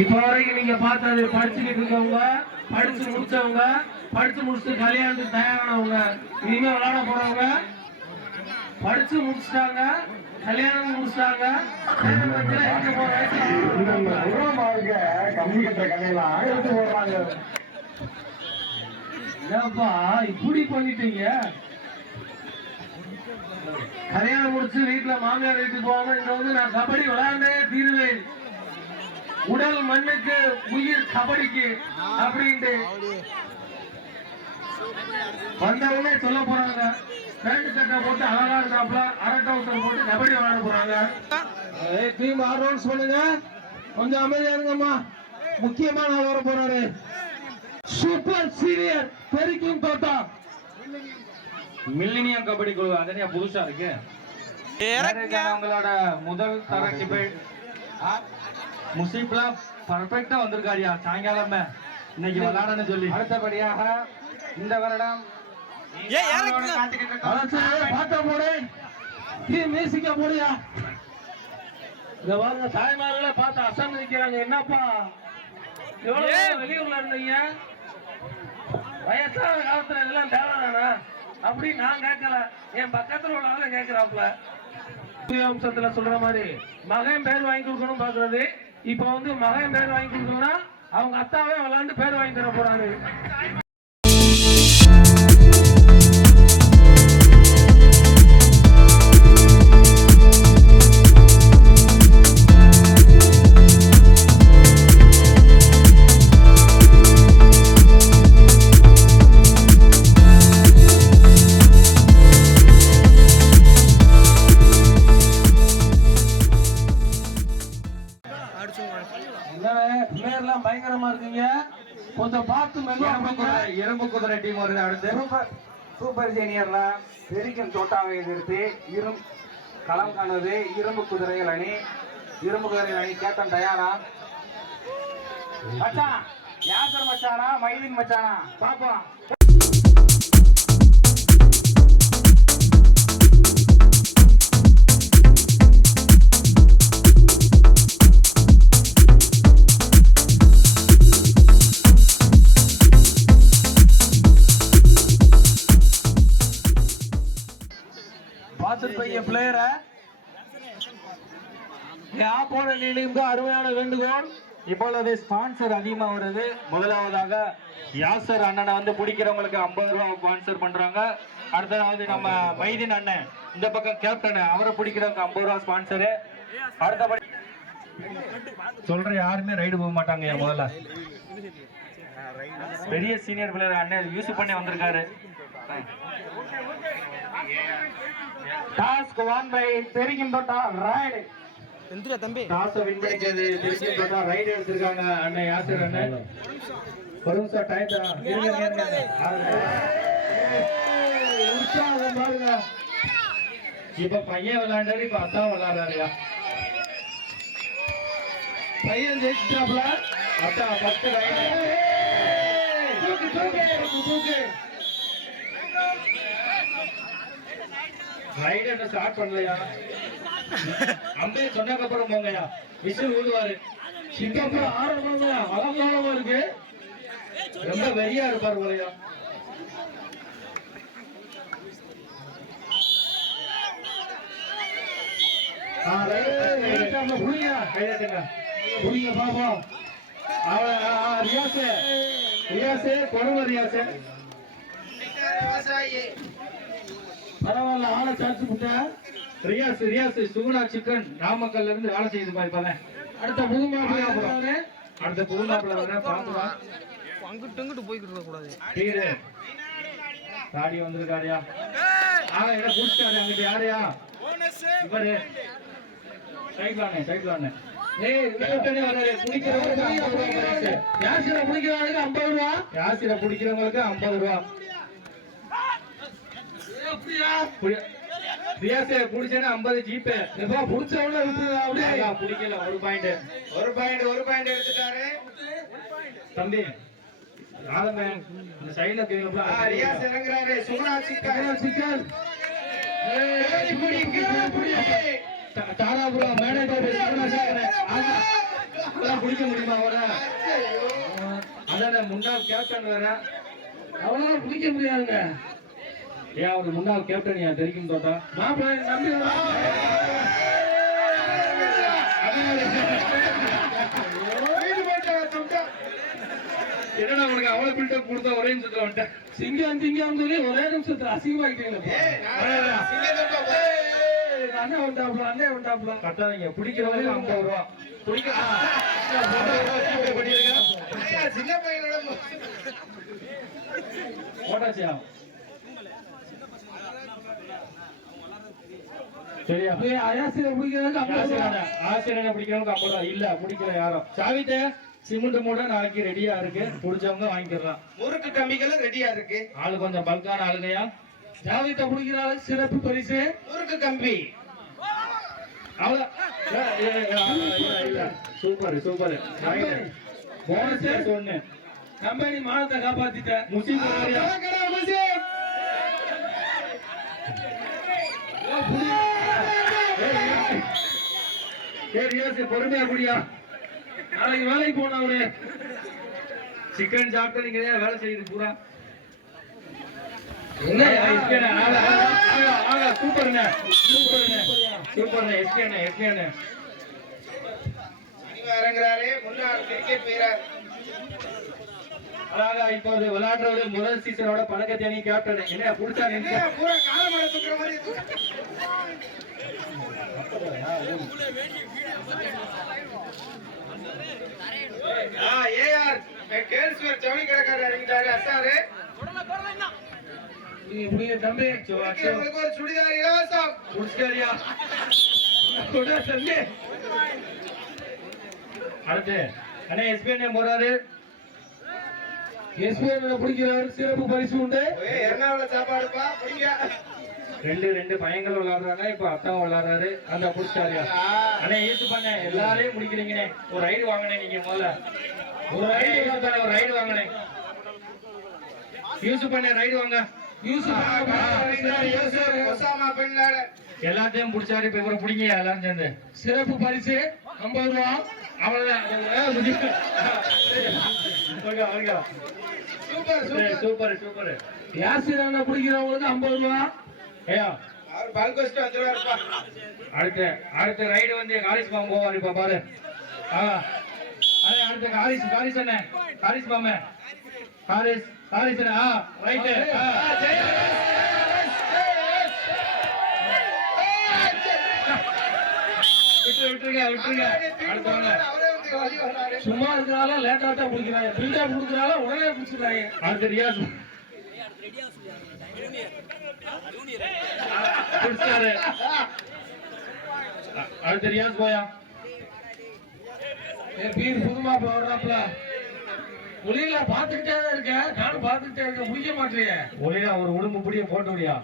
இப்ப வரைக்கும் நீங்க பார்த்தது படிச்சுக்கிட்டு இருக்கவங்க படிச்சு முடிச்சவங்க படிச்சு முடிச்சுட்டு கல்யாணத்துக்கு தயாரானவங்க இனிமே விளையாட போறவங்க படிச்சு முடிச்சிட்டாங்க கல்யாணம் முடிச்சிட்டாங்க ஏப்பா இப்படி பண்ணிட்டீங்க? கல்யாணம் முடிச்சு வீட்டுல மாமியார் வீட்டுக்கு போவாங்க இங்க வந்து நான் கபடி விளையாண்டே தீருவேன் உடல் மண்ணுக்கு உயிர் கபடிக்கு அப்படின்ட்டு வந்தவங்களே சொல்ல போறாங்க. பேண்ட் சட்டை போட்டு அழகா இருந்தாப்ல அரை டவுசர் போட்டு கபடி விளையாட போறாங்க. டீம் ஆர்வன்ஸ் பண்ணுங்க கொஞ்சம் அமைதியா இருங்கம்மா. முக்கியமா நான் வர போறாரு. சூப்பர் சீனியர் பெருக்கும் தோட்டா மில்லினியம் கபடி குழு அதனையா புதுசா இருக்கு? உங்களோட முதல் தர டிபேட் முசீப்லாம் பர்ஃபெக்டா வந்திருக்காருயா. சாயங்காலமே. இன்னைக்கு விளையாடன்னு சொல்லி. அடுத்தபடியாக இந்த வருடம் தாய்மார்களை பார்த்து அசந்து நிக்கிறாங்க என்னப்பா வெளியூர்ல இருந்தீங்க? வயசான காலத்துல இதெல்லாம் தேவைதானா? அப்படி நான் கேட்கல. என் பக்கத்துல உள்ளவங்க கேட்கிறாப்ல அம்சத்துல சொல்ற மாதிரி மகன் பேர் வாங்கி கொடுக்கணும் பாக்குறது இப்ப வந்து மகன் பேர் வாங்கி கொடுக்கணும்னா அவங்க அத்தாவே விளாண்டு பேர் வாங்கி தர போறாரு. கொஞ்சம் பார்த்து மெதுவா எறும்பு போங்க. குதிரை டீம் வருது அடுத்து. சூப்பர் சூப்பர் சீனியர்ல பெரிக்கும் தோட்டாவை எதிர்த்து இரும் களம் காணுவது இரும்பு குதிரைகள் அணி. இரும்பு குதிரைகள் அணி கேப்டன் தயாரா? மச்சான் யாசர் மச்சானா மைதீன் மச்சானா? பாப்போம் பெயர அருமையான வேண்டுகோள். இப்பொழுது ஸ்பான்சர் அதிகமா வருது. முதலாவதாக யாசர் அண்ணனை வந்து பிடிக்கிறவங்களுக்கு ஐம்பது ரூபா ஸ்பான்சர் பண்றாங்க. அடுத்ததாவது நம்ம மைதீன் அண்ணன் இந்த பக்கம் கேப்டன் அவரை பிடிக்கிறவங்க ஐம்பது ரூபா ஸ்பான்சரு அடுத்தபடி சொல்ற யாருமே ரைடு போக மாட்டாங்க என் முதல்ல. பெரிய சீனியர் பிளேயர் அண்ணன் யூஸ் பண்ணி வந்திருக்காரு. Task one by பெரிக்கும் Thotta ride toss win பண்ணிக்கிறது தெரிஞ்சு பார்த்தா ரைடு எடுத்திருக்காங்க அண்ணன் யாசர் அண்ணன். ஒரு நிமிஷம் டைம் தரேன். உற்சாகம் பாருங்க. இப்ப பையன் விளையாண்டாரு இப்ப அத்தா விளையாடுறாருயா. பையன் ஜெயிச்சிட்டாப்ல அத்தா ஃபர்ஸ்ட் ரைடு தூக்கு தூக்கு தூக்கு. ரைடு என்ன ஸ்டார்ட் பண்ணலையா? அம்பே சொன்னதுக்கு அப்புறம் போங்கயா விசில் ஊதுவாரு. சிங்கப்பூர் ஆரம்பங்க அலங்காரமா இருக்கு. ரொம்ப வெறியா இருப்பாரு போலயா. புரியுங்க கைதட்டுங்க புரியுங்க பாப்போம் ரியாசு. ரியாசு கொடுங்க ரியாசு. பரவாயில்ல ஆளை சாச்சு விட்டேன் ரியாஸ் ரியாஸ் சுகுணா சிக்கன் நாமக்கல்ல இருந்து வேலை செய்யுது பாரு இப்பதான் அடுத்த புது மாப்பிள்ளை அடுத்த புது மாப்பிள்ள வர பாத்துலாம் அங்கிட்டு இங்கிட்டு போய்கிட்டு கூடாது டீரு ராடி வந்திருக்காருயா? ஆ என்ன புடிச்சாரு அங்கிட்டு யாரையா? இவரு. ஐம்பது ரூபா பரிசு. யாசிர பிடிக்கிறாங்க ஐம்பது ரூபா? யாசிர பிடிக்கிறவங்களுக்கு ஐம்பது ரூபா. ரியாஸே புடிச்சேன்னா ஐம்பது ஜிபே எப்பா புடிச்சவன அப்படியே. பிடிக்கல ஒரு பாயிண்ட் ஒரு பாயிண்ட் ஒரு பாயிண்ட் எடுத்துட்டாரு. தம்பி ரியாஸ் இறங்குறாரு. சுகுணா புடி, புடி. தாராபுரம் மேனேஜர் பிடிக்க முடியுமா அவரை? அதான் முன்னாள் கேப்டன் வேற. அவ்வளவு பிடிக்க முடியாதுங்க. ஏன் அவர் முன்னாள் கேப்டன் ஏன் தெரியும் தோட்டா மாப்பிள்ளை நம்பி என்னடா உனக்கு அவ்வளவு பில்டப் கொடுத்தா ஒரே நிமிஷத்துல வந்துட்டேன். சிங்கம் சிங்கம் சொல்லி ஒரே நிமிஷத்துல அசிங்கமாக்கிட்டீங்க அண்ணன் வந்தாப்புல அண்ணன் வந்தாப்புல. கட்டாதீங்க பிடிக்கிறவங்க ஐம்பது ரூபா. சின்ன பையனோட போட்டாச்சியா? சரியா? அப்படியே ஐம்பது ரூபா. ஆசிரியர் ஆசிரியரை பிடிக்கிறவங்க ஐம்பது ரூபா இல்ல பிடிக்கல யாரும். சாவித்த சிமெண்ட் மூட நாளைக்கு ரெடியா இருக்கு. பிடிச்சவங்க வாங்கிக்கலாம் முறுக்கு கம்பிகளும் ரெடியா இருக்கு. ஆளு கொஞ்சம் பல்கான ஆளுங்கயா ஜாவித்தை பிடிக்கிற ஆளுக்கு சிறப்பு பரிசு. முறுக்கு கம்பி. Super super. போனஸ் ஒண்ணு கம்பெனி மானத்தை காப்பாத்திட்ட முஸ்லீம் சரி ஏய், ரியாஸ், பொறுமையா குடியா? நாளைக்கு வேலைக்கு போனா அவரு? சிக்கன் சாப்பிட்டு நீங்க ஏன் வேலை செய்யுது பூரா? என்ன எஸ்கேண்ணே, ஆகா, ஆகா, ஆகா, சூப்பர்ண்ணே சூப்பர்ண்ணே சூப்பர்ண்ணே எஸ்கேண்ணே எஸ்கேண்ணே இறங்குறாரு முன்னாள் கிரிக்கெட் வீரர். அழகா இப்போது விளையாடுறது முதல் சீசனோட பழக்கத்தை அணி கேப்டன் என்ன புடிச்சா பூரா காலமடை தூக்குற மாதிரி ஆ ஏஆர் கேள்ஸ்வர் ஜவுளி கடைக்காரர் இறங்கிட்டாரு அசாரு. நீங்க இப்படியே தம்பி. உங்களுக்கு ஒரு சுடிதார் இலவசம். கூட தம்பி. அடுத்து அண்ணே எஸ்பிஎன்ஏ போறாரு. எஸ்பிஎன் பிடிக்கிறவருக்கு சிறப்பு பரிசு உண்டு. சாப்பாடுப்பா ரெண்டு ரெண்டு பையங்கள் விளையாடுறாங்க இப்ப அத்தாவும் விளையாடுறாரு அந்த புடிச்சாரியா அண்ணே ஈஸு பண்ண. எல்லாரையும் முடிக்கிறீங்கண்ணே. ஒரு ரைடு வாங்கினேன் நீங்க முதல்ல. ஒரு ரைடு யூஸ் பண்ண ஒரு ரைடு வாங்கினேன். யூஸ் பண்ண ரைடு வாங்க. லாடன் எல்லாத்தையும் பிடிச்சாரு. இப்ப இவரை பிடிங்க எல்லாரும் சேர்ந்து. சிறப்பு பரிசு. ஐம்பது ரூபா. Super super. யாசிர் அண்ணா பிடிக்கிறவங்களுக்கு ஐம்பது ரூபா? ஐயா அடுத்த அடுத்த ரைடு வந்து காலிஸ் மாமா போவார் இப்ப பாரு. அடுத்த காலிஸ் காலிஸ் அண்ணே. காலிஸ் மாமே காலிஸ் காலிஸ் அண்ணே. ஆ ரைட்டு விட்டுருங்க விட்டுருங்க அடுத்தவங்க சும்மா இருக்கிறால லேட்டா தான் பிடிக்கிறாங்க. பில்டப் கொடுக்குறால உடனே பிடிச்சிக்கிறாங்க அடுத்த ரியாஸ் பிடிச்சாரு அடுத்த ரியாஸ் போயா? பீர் புதுமா போடுறாப்ல. ஒளியில பாத்துக்கிட்டே தான் இருக்கேன் நானும் பாத்துக்கிட்டே இருக்கேன். முடிய மாட்டேங்க ஒளியில ஒரு உடம்பு புடிய போட்டு விடியா.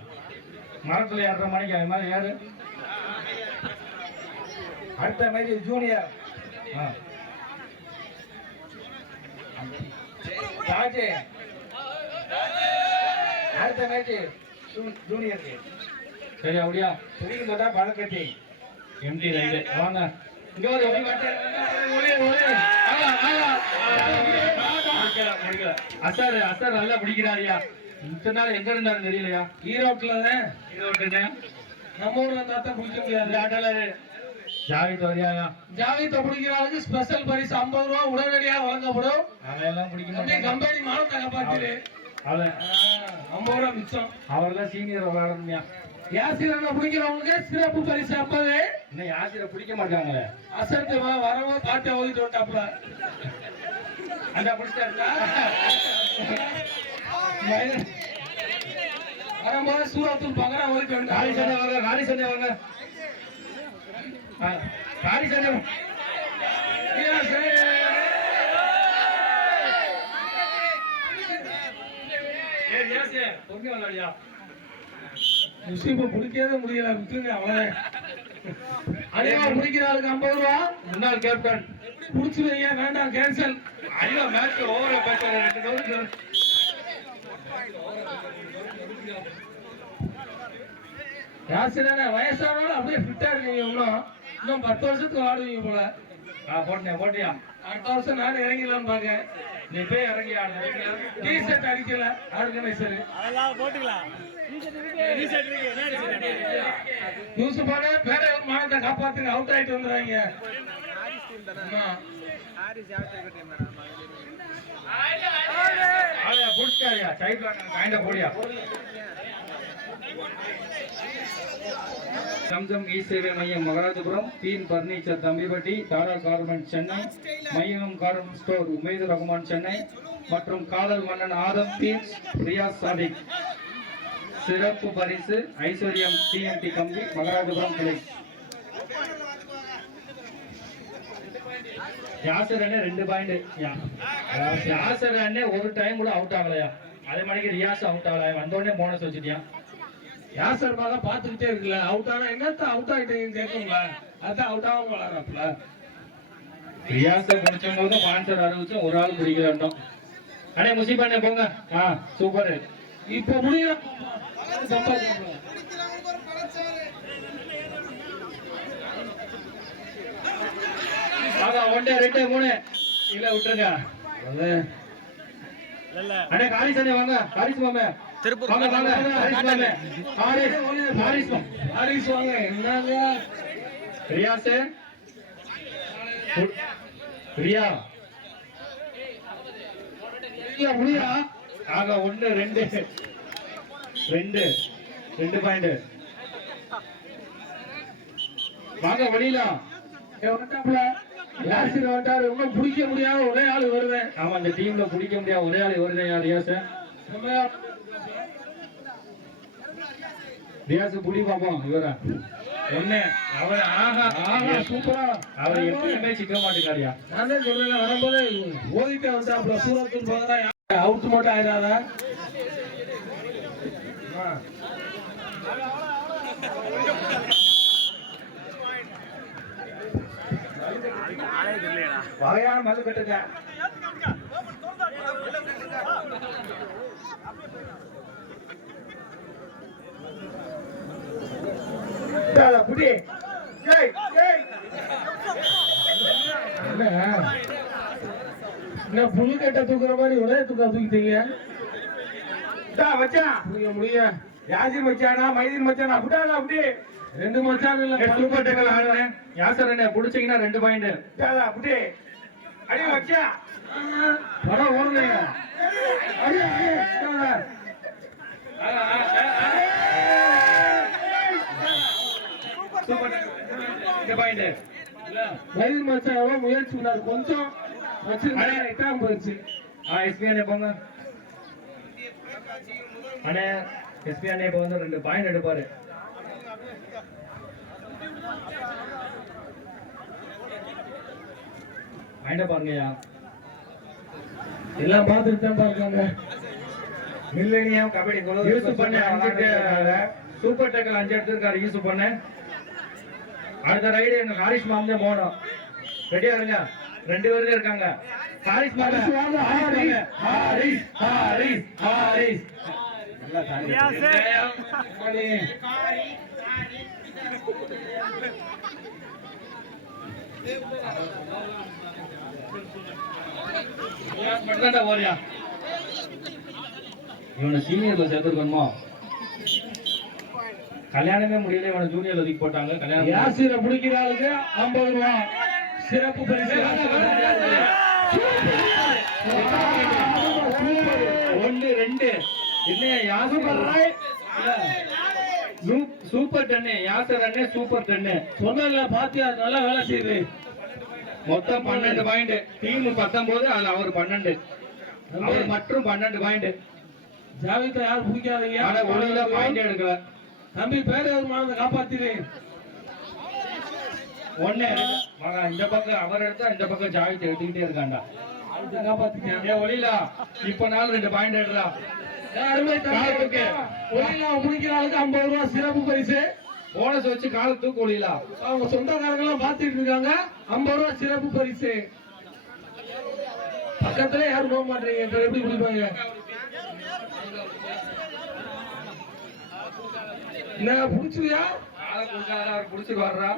மரத்துல ஏறுற மணிக்கு அது மாதிரி ஏறு. அடுத்த மாதிரி ஜூனியர். ராஜு. அடுத்த மேட்ச் ஜூனியருக்கு சரி அப்படியா? தெரியும் தொட்டா பழக்கட்டி எம்டி ரைடு வாங்க. இங்க ஒரு. அசார் அசார் நல்லா பிடிக்கிறாரியா இத்தனை நாள் எங்க இருந்தாரு தெரியலையா? ஈரோட்ல தான் ஈரோட்டுன்னு நம்ம ஊர்ல இருந்தா தான் பிடிக்க முடியாது. ஜாவித் வரியாயா? ஜாவித்த பிடிக்கிற ஆளுக்கு ஸ்பெஷல் பரிசு ஐம்பது ரூபா உடனடியாக வழங்கப்படும். அவெல்லாம் பிடிக்க அப்படியே கம்பெனி மானத்தை காப்பாத்திரு அவன் ஐம்பது ரூபா மிச்சம். அவர்லாம் சீனியர் விளையாடணும்யா யாசிர் அண்ணா பிடிக்கிறவங்களுக்கு சிறப்பு பரிசு ஐம்பது. இன்னும் யாசிர பிடிக்க மாட்டாங்களே? அசத்து வரவ காட்டி ஓதிட்டு வந்துட்டாப்ல அந்த பிடிச்சாருக்கா வரும்போது சூரத்தூர் பகரா ஓதிட்டு காலி சண்டை வாங்க காலி சண்டை வாங்க. விளையாடியா? முஸ்லீமை பிடிக்கவே முடியல விட்டுருங்க அவ்வளவு அனைவா பிடிக்கிற ஆளுக்கு ஐம்பது ரூபா. முன்னாள் கேப்டன். புடிச்சு வைங்க வேண்டாம் கேன்சல் ஐயோ மேட்ச் ஓவரா ரெண்டு டோர் யாசிரான வயசானாலும் அப்படியே ஃபிட்டா இருக்கீங்க இன்னும் இன்னும் பத்து வருஷத்துக்கு ஆடுவீங்க போல ஆ போட்டேன் போட்டியா அடுத்த வருஷம் நானும் இறங்கிடலாம்னு பாக்கேன் நீ போய் இறங்கி ஆடு டி ஷர்ட் அடிக்கல ஆர்கனைசர் யூசுப்பானே பேர மானத்தை காப்பாத்துங்க அவுட் ஆயிட்டு வந்துடுறாங்க போடியா சம்சம் இ சேவை மையம் மகராஜபுரம் தீன் பர்னிச்சர் தம்பிபட்டி தாரா கார்மெண்ட் சென்னை மையம் கார்மெண்ட் ஸ்டோர் உமேது ரகுமான் சென்னை மற்றும் காதல் மன்னன் ஆதம் தீன் ரியாஸ் சாதிக். சிறப்பு பரிசு ஐஸ்வர்யம் டிஎம்டி கம்பி மகராஜபுரம் கிளை. யாசர் அண்ணே ரெண்டு பாயிண்ட் யாசர் அண்ணே ஒரு டைம் கூட அவுட் ஆகலையா? அதே மாதிரி ரியாஸ் அவுட் ஆகலையா? வந்தோடனே போனஸ் வச்சுட்டியா? யாசர் மகா பாத்துக்கிட்டே இருக்குல்ல அவுட் ஆனா என்னத்த அவுட் ஆயிட்டீங்கன்னு கேட்குங்களா அதான் அவுட் ஆகாம விளாட்றப்பல ரியாஸை முடிச்சவங்களுக்கு பான்சர் அறிவிச்சு ஒரு ஆள் பிடிக்க வேண்டும் அண்ணே முசிப் அண்ணே போங்க. ஆ சூப்பர் இப்ப முடியும் ஒன்று ரெண்டு மூணு. இல்ல விட்டுருங்க. காரிஸ் அண்ணே வாங்க. காரிஸ் மாமே திருப்பூர் ரியா இல்ல முடியா ஆக ஒண்ணு ரெண்டு ரெண்டு ரெண்டு பாயிண்ட் வாங்க. வந்துட்டாப்ல யாசிர் வந்துட்டாரு இன்னும் பிடிக்க முடியாத ஒரே ஆள் வருவேன் ஆமா இந்த டீம்ல பிடிக்க முடியாது ஒரே ஆள் வருது யார் ரியாஸ் ரியாஸ் புடி பாப்போம் இவரா. ஒண்ணு அவர் ஆஹா ஆஹா சூப்பரா. அவர் எப்பயுமே சிக்க மாட்டேங்காரியா நான் சொல்றேன் வரும்போது ஓதிட்டே வந்தாப்புல சூரத்தின் போதா அவுட் மட்டும் ஆயிடாத. ஆ. வகையான மது கட்டுங்க. இந்தாடா, புடி? என்ன? என்ன புழு கட்ட தூக்குற மாதிரி ஒரே தூக்கா தூக்கிட்டீங்க? மச்சான். முடிய முடிய. யாசிர் மச்சானா மைதீன் மச்சானா புட்டாடா அப்படி ரெண்டு மச்சான் இல்ல சூப்பர் டேக்கல் ஆடுறேன். யாசர் அண்ணே புடிச்சீங்கன்னா ரெண்டு பாயிண்ட் டா புடி? அடி மச்சான் படம் ஓடுங்க. அடி, அடி, இந்தாங்க. சூப்பர் ரெண்டு பாயிண்ட் மயில் மச்சான் எவ்வளவு முயற்சி பண்ணாரு கொஞ்சம் வச்சிருந்தா எட்டாம் போயிடுச்சு ஆ எஸ்பி அண்ணே போங்க அண்ணே எஸ்பி அண்ணே இப்போ வந்து ரெண்டு பாயிண்ட் எடுப்பாரு பாயிண்ட பாருங்கய்யா எல்லாம் பார்த்துட்டு தான் பாருக்காங்க மில்லேனியம் கபடி சூப்பர் டேக்கல் அஞ்சு எடுத்திருக்காரு அடுத்த ரைடு எங்க ஹாரிஸ் மாம் தான் போகணும் ரெடியா இருங்க? ரெண்டு பேரும் இருக்காங்க. ஹாரிஸ் மாம் ஹாரிஸ் ஹாரிஸ். ஹாரிஸ். ஹாரிஸ் இவனை சீனியர்ல சேர்த்துருக்கணுமா கல்யாணமே முடியல இவனை ஜூனியர்ல தூக்கி போட்டாங்க. கல்யாணம் யாசிர பிடிக்கிற ஆளுக்கு ஐம்பது ரூபா? சிறப்பு பரிசு. ஒன்னு ரெண்டு. என்ன யாசர் சூப்பர் டன்னு யாசர் அண்ணே சூப்பர் டன்னு சொன்னல பாத்தியா? நல்லா வேலை செய்யுது. மொத்தம் பன்னெண்டு பாயிண்ட் டீம் பத்தொன்பது அதுல அவர் பன்னெண்டு. அவர் மற்றும் பன்னெண்டு பாயிண்ட் ஜாவித்தை யாரும் பிடிக்காதீங்க. ஆனா ஒளியில பாயிண்ட் எடுக்கல. தம்பி பேர் மானத்தை காப்பாத்திரு ஒண்ணு மகா இந்த பக்கம் அவர் எடுத்தா இந்த பக்கம் ஜாவித்தை எடுத்துக்கிட்டே இருக்காண்டா காப்பாத்திட்டேன் ஏ ஒளியிலா இப்ப நாள் ரெண்டு பாயிண்ட் எடுறா பிடிக்கிற ஆளுக்கு ஐம்பது ரூபா சிறப்பு பரிசு. போனஸ் வச்சு கால தூக்கு ஒளியிலா அவங்க சொந்தக்காரங்க எல்லாம் பாத்துட்டு இருக்காங்க. ஐம்பது ரூபா சிறப்பு பரிசு. பக்கத்துல யாரும் போக மாட்டீங்க எப்படி குடிப்பாங்க என்ன புடிச்சுயா காலை கொடுக்காத அவர் புடிச்சு வர்றா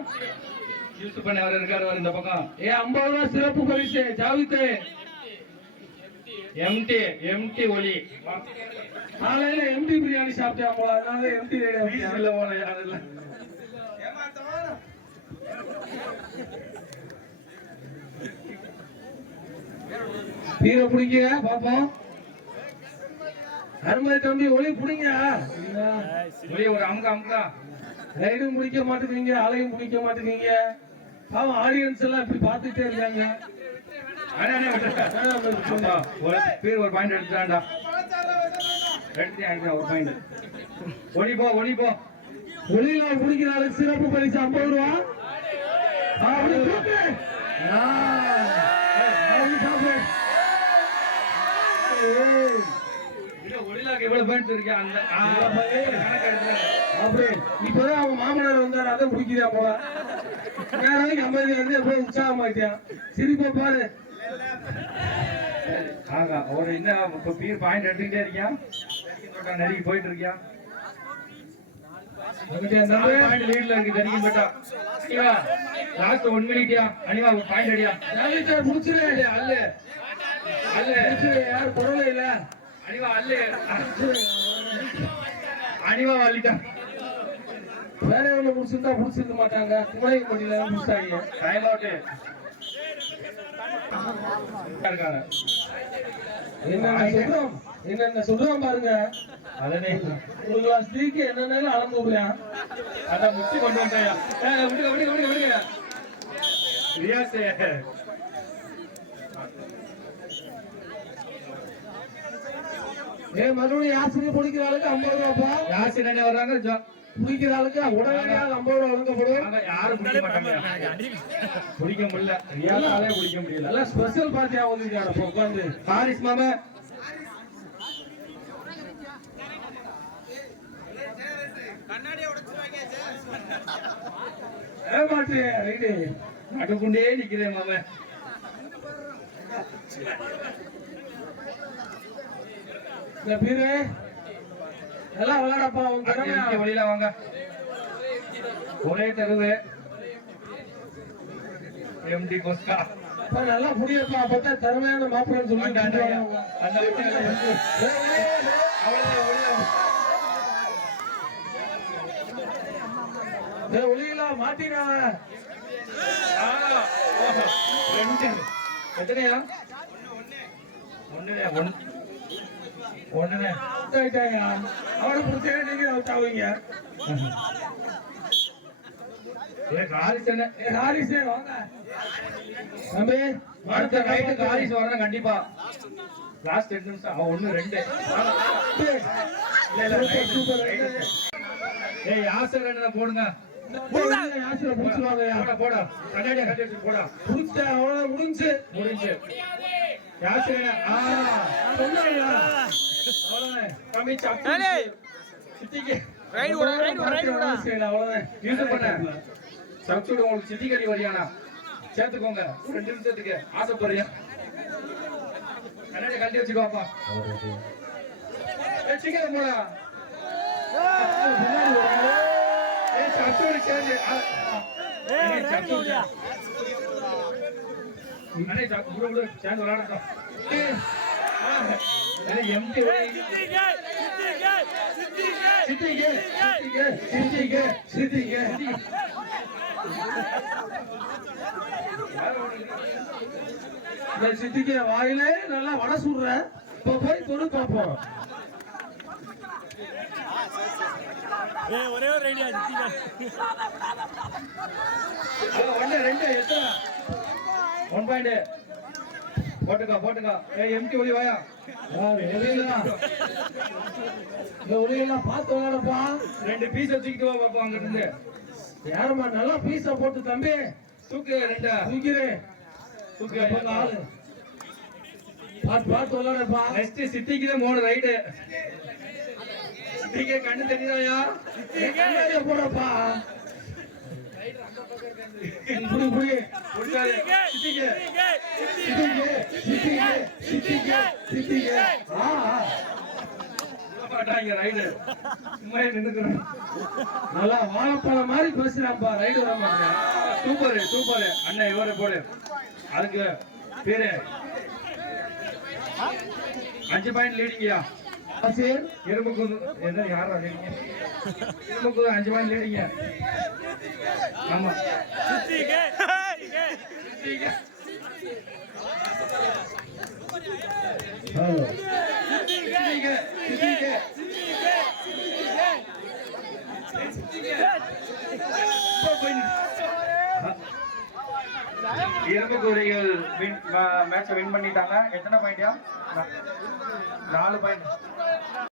யூஸ் பண்ண வர இருக்காரு வர இந்த பக்கம். ஏ ஐம்பது ரூபா சிறப்பு பரிசு ஜாவித்து எம்டி எம்டி ஒலி. காலையில எம்டி பிரியாணி சாப்பிட்டா போல அதனால எம்டி இல்ல போல இல்ல பீரை பிடிங்க பாப்போம். அருமை தம்பி ஒளி பிடிங்க. ஒலி ஒரு அமுக அமுக்கா. ரைடும் பிடிக்க மாட்டேங்கிறீங்க அலையும் பிடிக்க மாட்டேங்கிறீங்க. பாவம் ஆடியன்ஸ் எல்லாம் இப்படி பார்த்துட்டே இருக்காங்க. அண்ணா அண்ணா விட்டுருக்கா ஒரு பேர் ஒரு பாயிண்ட் எடுத்துட்டான்டா. எடுத்து அடிக்கிறேன் ஒரு பாயிண்ட் ஒளி போ ஒளி போ. வெளியில பிடிக்கிற ஆளுக்கு சிறப்பு பரிசு ஐம்பது ரூபா. ஆ, அப்படி சாப்பிடு. ஒளிலாக்கு எவ்வளவு பாயிண்ட் இருக்கு அந்த. அப்படி. இப்பதான் அவன் மாமனார் வந்தாரு அதை பிடிக்கிறா போல. நேரம் அமைதியா இருந்து எப்படியும் உற்சாகமாயிட்டான் சிரிப்பா பாரு. ஆகா ஒரு என்ன இப்ப பீர் பாயிண்ட் எடுத்துக்கிட்டே இருக்கியா? நெருங்கி போயிட்டு இருக்கியா? லீட்ல இருக்கு போயிட்டா அனிவா லாஸ்ட் ஒன் மினிட்டியா அனிவா பாயிண்ட் அடியா? முடிச்சிரு. அல்ல. அல்ல யார் குரலே இல்ல. வள்ளிட்டான் வேற எவ்வளவு முடிச்சிருந்தா முடிச்சிருக்க மாட்டாங்க. குமரை கொடியில முடிச்சாங்க. டைம் அவுட் என்னென்ன சொல்றோம்? என்னென்ன சொல்றோம் பாருங்க. அதனே ஒரு கிளாஸ் டீக்கு என்னென்ன அளந்து விடுறான் அதான் முட்டி கொண்டு வந்தாயா ஏய், விடுங்க விடுங்க விடுங்க விடுங்க ரியாஸ் ஏ மறுபடியும் யாசிரியை பிடிக்கிற ஆளுக்கு ஐம்பது ரூபாப்பா யாஸ் என்ன வர்றாங்க? பிடிக்கிற ஆளுக்கு உடனடியாக ஐம்பது ரூபா வழங்கப்படும் ஆனா யாரும் பிடிக்க மாட்டாங்க. பிடிக்க முடியல. ரியாஸாலே பிடிக்க முடியல. நல்லா ஸ்பெஷல் பார்ட்டியா வந்துருக்காரு உட்காந்து ஹாரிஸ் மாமா. ஏமாட்டு ரைட்டு. நடுக்குண்டே நிக்கிறேன் மாமா. இந்த பீரு? எல்லாம் விளையாடப்பா இங்க வெளியில வாங்க. ஒரே தெருவு. எம்டி கொஸ்கா நல்லா புரியப்பா அப்பதான் திறமையான மாப்பிள்ளைன்னு சொல்லி அந்த அந்த அந்த வீட்டுல வந்து ஏய், ஏய், ஏய். அவ்வளவுதான் ஒளியில ஏய், ஒளியில மாட்டினாங்க ஆ, ஓஹோ. ரெண்டு. எத்தனையா ஒண்ணுனே ஒண்ணு ஆயிட்டாங்க அவனை பிடிச்சே நீங்க கண்டிப்பா. லாஸ்ட் ரெண்டு நிமிஷம் ஒண்ணு ரெண்டு. ஏய் யாசர் என்ன போடுங்க. போடா. போடா போடா. முடிஞ்சு. முடிஞ்சு. யாசர் என்ன ஆ சொன்னாயா அவ்வளவுதான். தம்பி சப்பு டேய். சித்திக்கு. ரைடு விடா ரைடு விடா ரைடு விடா. அவ்வளவுதான். யூஸ் பண்ண. சப்ஸ்டியூட் உங்களுக்கு சித்தி கறி வரியானா சேர்த்துக்கோங்க. ரெண்டு நிமிஷத்துக்கு. ஆசைப்படுறியா கண்ணாடி கட்டி வச்சுக்கோப்பா போடா. ஏய் சப்ஸ்டியூட் சேர்ந்து ஏய், substitute. அண்ணே, சப்~ விடு, விடு, சேர்ந்து விளையாடட்டும். ஏய், ஆ, ஏய், empty ஒரே- சித்திக்கு, சித்திக்கு, சித்திக்கு, சித்திக்கு. சித்திக்கு வாயில நல்லா வடை சுடுற இப்ப போய் தொடு பார்ப்போம் ஆ, ஒண்ணு, ரெண்டு, எத்தனை? One point. போட்டுக்கோ போட்டுக்கோ. ஏய் எம்டி ஒளி வாயா. இந்த ஒளியெல்லாம் பார்த்து விளையாடப்பா. ரெண்டு பீஸ் வச்சுக்கிட்டு வா பாப்போம் அங்க இருந்து நல்லா பீஸா போட்டு தம்பி. தூக்கு ரெண்டா? தூக்கிறேன் தூக்கு. ஆளு. பார்த்து பார்த்து விளையாடப்பா. நெக்ஸ்ட் சித்திக்கு தான் மூணு ரைடு சித்திக்கு கண்ணு தெரியுதாயா? போடப்பா நல்லா வாழைப்பழம் மாதிரி பேசுறான்ப்பா ரைடு வர சூப்பர் சூப்பர் அண்ணன் இவரை போடு அதுக்கு பேரு அஞ்சு பாயிண்ட் லீடிங்கயா எறும்புக்கு என்ன யாரா லீடிங்க எறும்புக்கு அஞ்சு பாயிண்ட் லீடிங்க ஆமா ஹலோ வின் மேட்சை வின் பண்ணிட்டாங்க எத்தனை பாயிண்டியா நாலு பாயிண்ட்